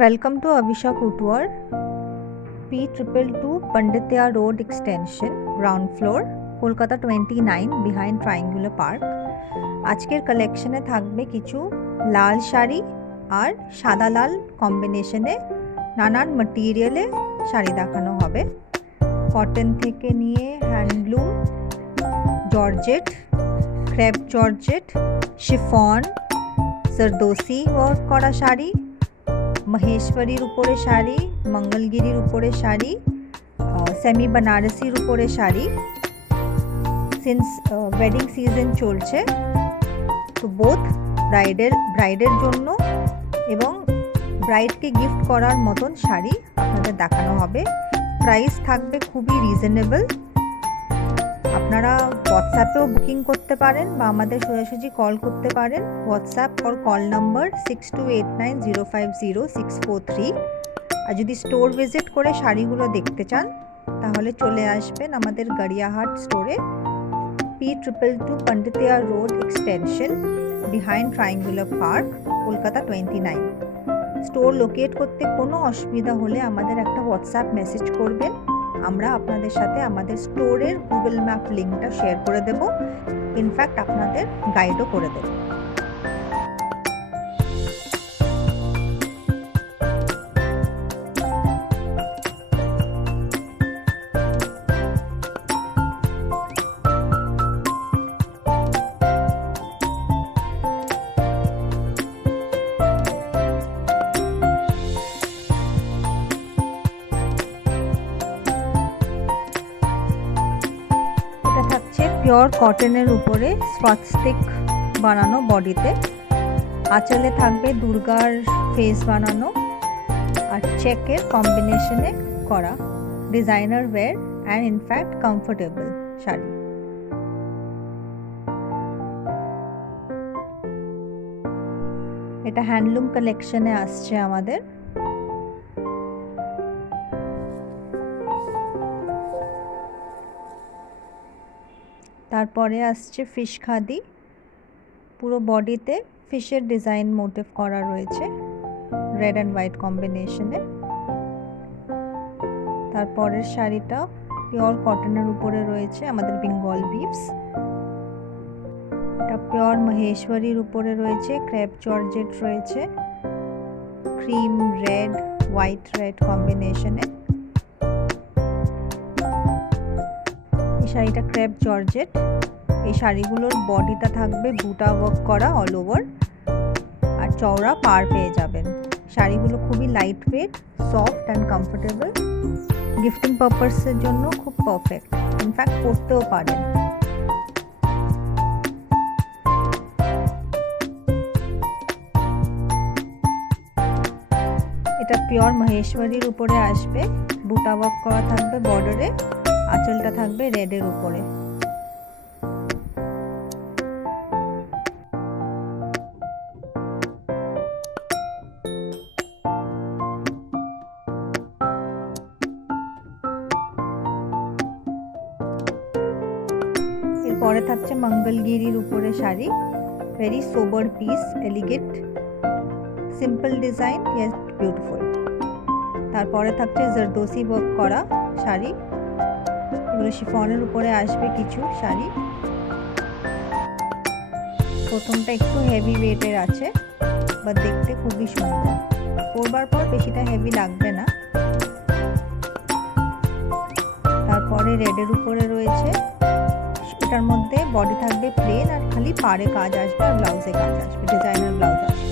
Welcome to Avisha Couture, P222 Panditya Road Extension, ground floor, Kolkata 29, behind Triangular Park. আজকের কালেকশনে থাকবে কিছু লাল শাড়ি আর সাদা লাল কম্বিনেশনে নানান ম্যাটেরিয়ালে শাড়ি দেখানো হবে। কটন থেকে নিয়ে handloom, georgette, crepe georgette, chiffon, zardozi work করা শাড়ি, মহেশ্বরীর উপরে শাড়ি, মঙ্গলগিরির উপরে শাড়ি, সেমি বানারসির উপরে শাড়ি। সিন্স ওয়েডিং সিজন চলছে, তো বোথ ব্রাইডের জন্য এবং ব্রাইডকে গিফট করার মতন শাড়ি আপনাদের দেখানো হবে। প্রাইস থাকবে খুবই রিজনেবল। আপনারা হোয়াটসঅ্যাপেও বুকিং করতে পারেন বা আমাদের সোজাসুজি কল করতে পারেন। হোয়াটসঅ্যাপ আর কল নাম্বার 6289050643। আর যদি স্টোর ভিজিট করে শাড়িগুলো দেখতে চান তাহলে চলে আসবেন আমাদের গড়িয়াহাট স্টোরে, P222 Panditya Road Extension, behind Triangular Park, Kolkata 29। Store locate করতে কোনো অসুবিধা হলে আমাদের একটা হোয়াটসঅ্যাপ মেসেজ করবেন, আমরা আপনাদের সাথে আমাদের স্টোরের গুগল ম্যাপ লিঙ্কটা শেয়ার করে দেব। ইনফ্যাক্ট আপনাদের গাইডও করে দেব। থাকছে পিওর কটনের উপরে স্বাস্তিক বানানো বডিতে। আঁচলে থাকবে দুর্গার ফেস বানানো আর চেকের কম্বিনেশনে করা designer wear and in fact comfortable sari. এটা হ্যান্ডলুম কালেকশনে আসছে আমাদের। তারপরে আসছে ফিশ খাদি, পুরো বডিতে ফিশের ডিজাইন মোটিভ করা রয়েছে রেড অ্যান্ড হোয়াইট কম্বিনেশনে। তারপরের শাড়িটা পিওর কটনের উপরে রয়েছে আমাদের বেঙ্গল বিভস। এটা পিওর মহেশ্বরীর উপরে রয়েছে, ক্রেপ জর্জেট রয়েছে ক্রিম রেড হোয়াইট রেড কম্বিনেশনে। এই শাড়িটা ক্রেপ জর্জেট। এই শাড়িগুলোর বডিটা থাকবে বুটা ওয়ার্ক করা অল ওভার আর চওড়া পাড় পেয়ে যাবেন। শাড়িগুলো খুবই light weight, soft and comfortable. Gifting পারপাসের জন্য খুব পারফেক্ট, ইনফ্যাক্ট পরতেও পারেন। এটা পিওর মহেশ্বরীর উপরে আসবে, বুটা ওয়ার্ক করা থাকবে বর্ডারে, আঁচলটা থাকবে রেডের উপরে। এরপরে থাকছে মঙ্গলগিরির উপরে sari, very sober piece, elegant, simple design yet beautiful. তারপরে থাকছে জরদোসি ওয়ার্ক করা শাড়ি, এগুলো শিফনের উপরে আসবে কিছু শাড়ি। প্রথমটা একটু হেভি ওয়েটের আছে, বা দেখতে খুবই সুন্দর, পরবার পর বেশিটা হেভি লাগবে না। তারপরে রেডের উপরে রয়েছে, এটার মধ্যে বডি থাকবে প্লেন আর খালি পাড়ে কাজ আসবে আর ব্লাউজে কাজ আসবে, ডিজাইনার ব্লাউজ আসবে।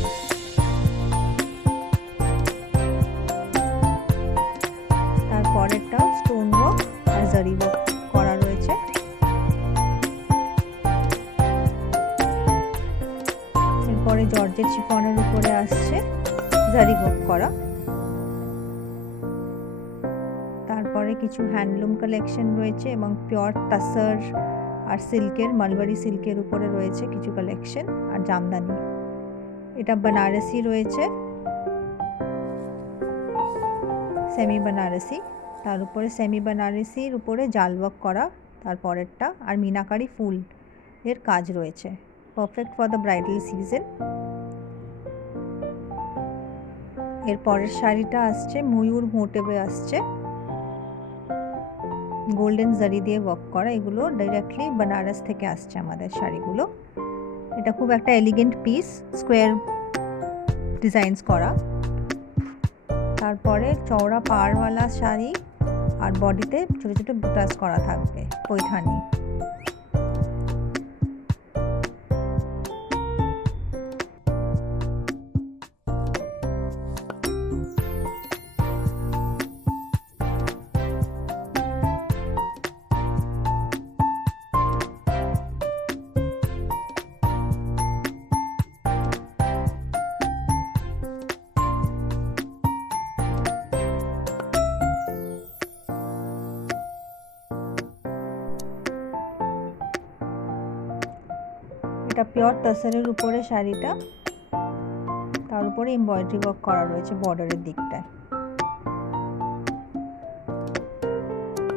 তারপরেরটাও স্টোন ওয়ার্ক আর জারি ওয়ার্ক করা রয়েছে। এরপরে জর্জেট শিফনের উপরে আসছে জারি ওয়ার্ক করা। তারপরে কিছু হ্যান্ডলুম কালেকশন রয়েছে এবং পিওর তাসর আর সিল্কের, মালবারি সিল্কের উপরে রয়েছে কিছু কালেকশন আর জামদানি। এটা বেনারসি রয়েছে, সেমি বেনারসি, তার উপরে সেমি বেনারসির উপরে জাল ওয়ার্ক করা তারপরেরটা, আর মিনাকারি ফুল এর কাজ রয়েছে, perfect for the bridal season. এর পরের শাড়িটা আসছে ময়ূর মোটিভে আসছে, গোল্ডেন জারি দিয়ে ওয়ার্ক করা। এগুলো ডাইরেক্টলি বেনারস থেকে আসছে আমাদের শাড়িগুলো। এটা খুব একটা এলিগেন্ট পিস, স্কোয়ার ডিজাইনস করা। তারপরে চওড়া পাড়ওয়ালা শাড়ি আর বডিতে ছোটো ছোটো বুটাস করা থাকবে, পৈঠানি। এটা পিওর তসরের উপরে শাড়িটা, তার উপরে এমব্রয়ডারি ওয়ার্ক করা রয়েছে বর্ডারের দিকটায়।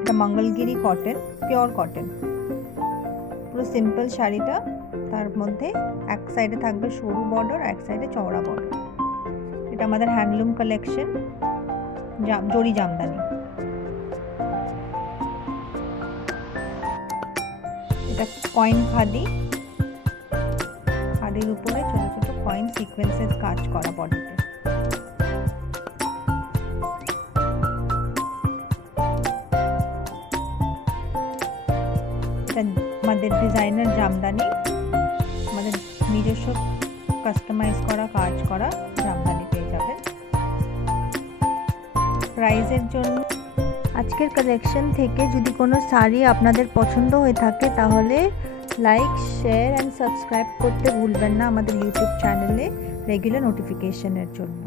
এটা মঙ্গলগিরি কটন, পিওর কটন, পুরো সিম্পল শাড়িটা। তার মধ্যে এক সাইডে থাকবে সরু বর্ডার, এক সাইডে চওড়া বর্ডার। এটা আমাদের হ্যান্ডলুম কালেকশন, জরি জামদানি। এটা কয়েন খাদি, খাদির উপরে ছোট ছোট কয়েন সিকোয়েন্সের কাজ করা বডিতে। এটা আমাদের ডিজাইনার জামদানি, আমাদের নিজস্ব কাস্টমাইজ করা কাজ করা জামদানি পেয়ে যাবেন। প্রাইজের জন্য আজকের কালেকশন থেকে যদি কোনো শাড়ি আপনাদের পছন্দ হয়ে থাকে তাহলে লাইক, শেয়ার অ্যান্ড সাবস্ক্রাইব করতে ভুলবেন না আমাদের ইউটিউব চ্যানেলে রেগুলার নোটিফিকেশনের জন্য।